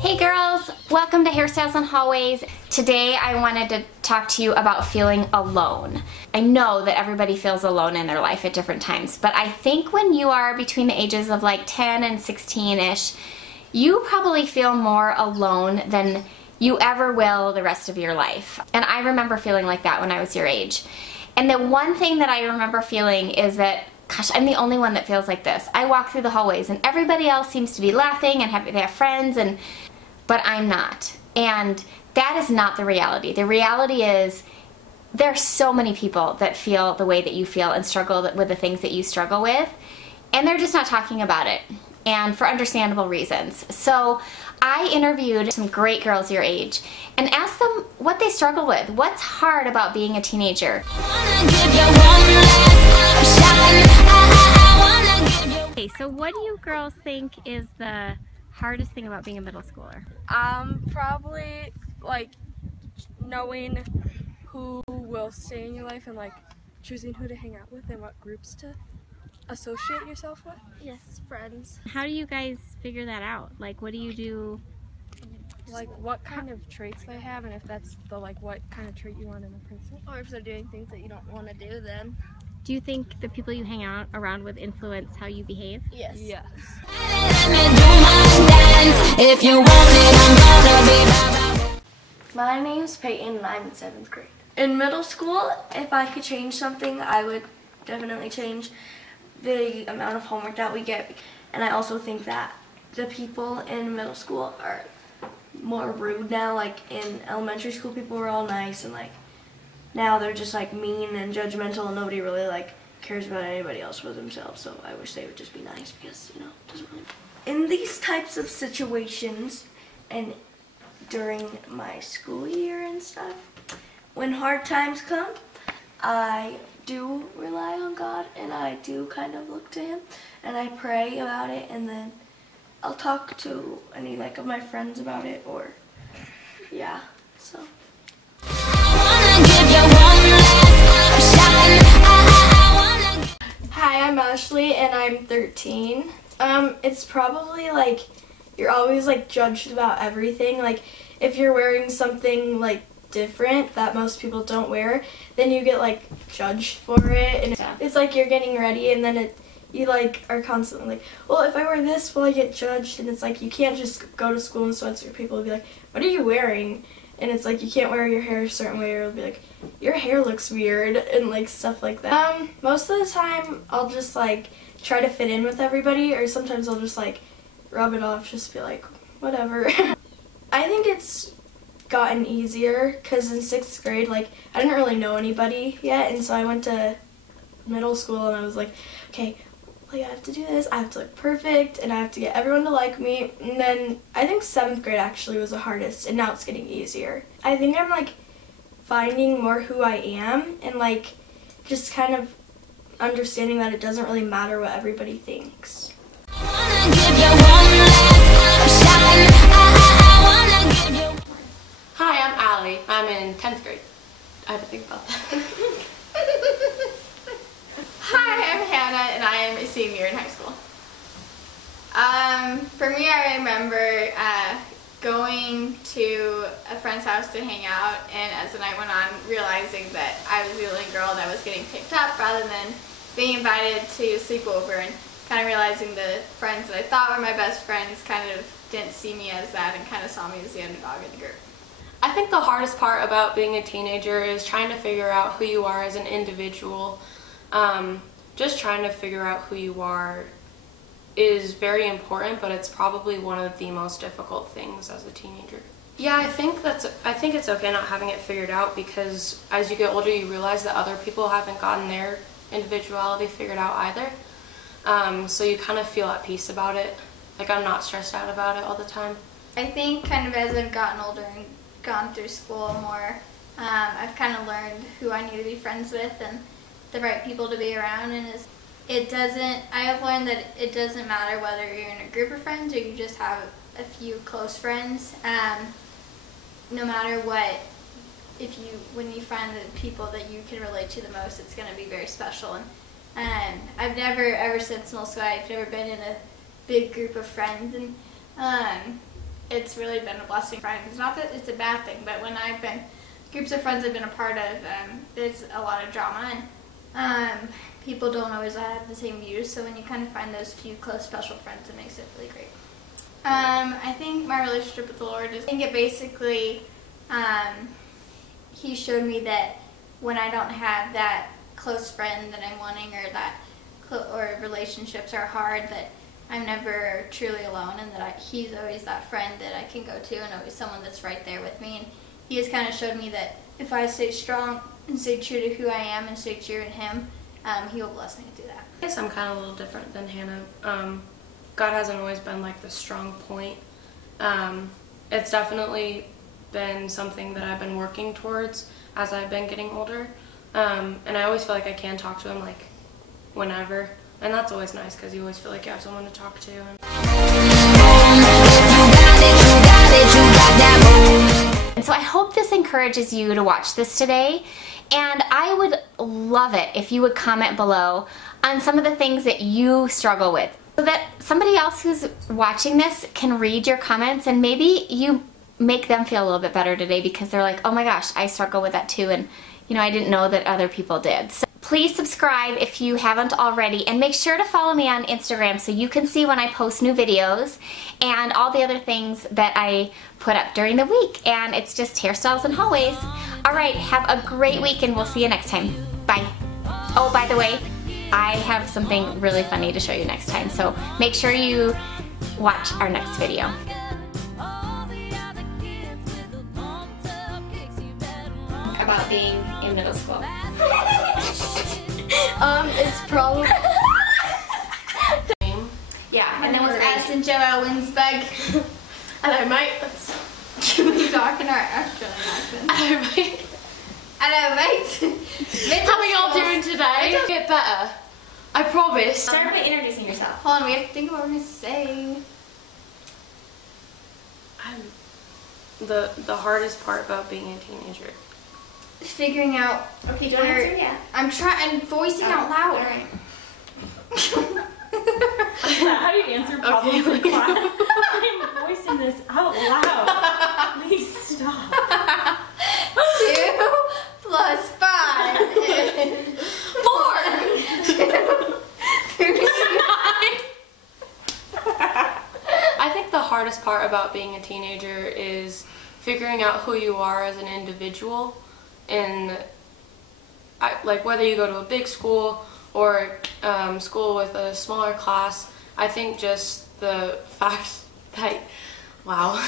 Hey girls, welcome to Hairstyles and Hallways. Today I wanted to talk to you about feeling alone. I know that everybody feels alone in their life at different times, but I think when you are between the ages of like 10 and 16-ish, you probably feel more alone than you ever will the rest of your life. And I remember feeling like that when I was your age. And the one thing that I remember feeling is that, gosh, I'm the only one that feels like this. I walk through the hallways and everybody else seems to be laughing and they have friends, but I'm not. And that is not the reality. The reality is there are so many people that feel the way that you feel and struggle with the things that you struggle with, and they're just not talking about it, and for understandable reasons. So I interviewed some great girls your age and asked them what they struggle with. What's hard about being a teenager? Okay, so what do you girls think is the hardest thing about being a middle schooler? Probably like knowing who will stay in your life and like choosing who to hang out with and what groups to associate yourself with. Yes, friends. How do you guys figure that out? Like, what do you do? Like what kind of traits they have, and if that's the what kind of trait you want in a person. Or if they're doing things that you don't want to do, then. Do you think the people you hang out around with influence how you behave? Yes. Yes. If you want it, I'm gonna be. My name's Peyton and I'm in 7th grade. In middle school, if I could change something, I would definitely change the amount of homework that we get. And I also think that the people in middle school are more rude now. Like in elementary school, people were all nice, and now they're just mean and judgmental, and nobody really cares about anybody else but themselves. So I wish they would just be nice, because it doesn't really. In these types of situations and during my school year and stuff, when hard times come, I do rely on God, and I do kind of look to Him, and I pray about it, and then I'll talk to any of my friends about it, or yeah, so. Hi, I'm Ashley and I'm 13. It's probably you're always judged about everything. If you're wearing something different that most people don't wear, then you get judged for it, and it's you're getting ready, and then you are constantly well, if I wear this, will I get judged? And it's you can't just go to school in sweats, or people will be what are you wearing? And it's you can't wear your hair a certain way, or it'll be your hair looks weird, and stuff like that. Most of the time I'll just try to fit in with everybody, or sometimes I'll just rub it off, just be whatever. I think it's gotten easier because in 6th grade I didn't really know anybody yet, and so I went to middle school and I was okay, I have to do this, I have to look perfect, and I have to get everyone to like me. And then I think 7th grade actually was the hardest, and now it's getting easier. I think I'm finding more who I am, and just kind of understanding that it doesn't really matter what everybody thinks. Hi, I'm Allie. I'm in 10th grade. I have to think about that. Hi, I'm Hannah, and I am a senior in high school. For me, I remember going to a friend's house to hang out, and as the night went on, realizing that I was the only girl that was getting picked up rather than being invited to sleep over, and kind of realizing the friends that I thought were my best friends kind of didn't see me as that and kind of saw me as the underdog in the group. I think the hardest part about being a teenager is trying to figure out who you are as an individual. Just trying to figure out who you are is very important, but it's probably one of the most difficult things as a teenager. Yeah, I think it's okay not having it figured out, because as you get older you realize that other people haven't gotten their individuality figured out either. So you kind of feel at peace about it. I'm not stressed out about it all the time. I think kind of as I've gotten older and gone through school more, I've kind of learned who I need to be friends with and the right people to be around, and I have learned that it doesn't matter whether you're in a group of friends or you just have a few close friends. No matter what, when you find the people that you can relate to the most, it's going to be very special. And I've never, ever since middle school, I've never been in a big group of friends, and it's really been a blessing. Friends, not that it's a bad thing, but when I've been groups of friends I've been a part of, there's a lot of drama, and people don't always have the same views. So when you kind of find those few close, special friends, it makes it really great. I think my relationship with the Lord is, I think it basically, He showed me that when I don't have that close friend that I'm wanting, or that or relationships are hard, that I'm never truly alone, and that He's always that friend that I can go to, and always someone that's right there with me. And He has kind of showed me that if I stay strong and stay true to who I am and stay true in Him, He will bless me to do that. I guess I'm kind of a little different than Hannah. God hasn't always been like the strong point. It's definitely been something that I've been working towards as I've been getting older. And I always feel like I can talk to Him like whenever. And that's always nice because you always feel like you have someone to talk to. And so I hope this encourages you to watch this today. And I would love it if you would comment below on some of the things that you struggle with, so that somebody else who's watching this can read your comments, and maybe you make them feel a little bit better today because they're like, oh my gosh, I struggle with that too, and I didn't know that other people did. So please subscribe if you haven't already, and make sure to follow me on Instagram so you can see when I post new videos and all the other things that I put up during the week. And it's just Hairstyles and Hallways. Alright, have a great week, and we'll see you next time. Bye. Oh, by the way, I have something really funny to show you next time, so make sure you watch our next video. About being in middle school. It's probably... Yeah, and then we're Addison Joelle Winsbug. Hello, mate. Talking our Australian accent. Hello, mate. Hello, mate. How are y'all doing today? It'll get better. I promise. Start by introducing yourself. Hold on, we have to think of what we're going to say. The hardest part about being a teenager. Figuring out. Okay, don't answer yet. I'm voicing out loud. Alright. How do you answer problems in class? I'm voicing this out loud. Please stop. 2 plus 5 is 4. 2, 3, 9. I think the hardest part about being a teenager is figuring out who you are as an individual, and like whether you go to a big school or school with a smaller class. I think just the fact that, wow.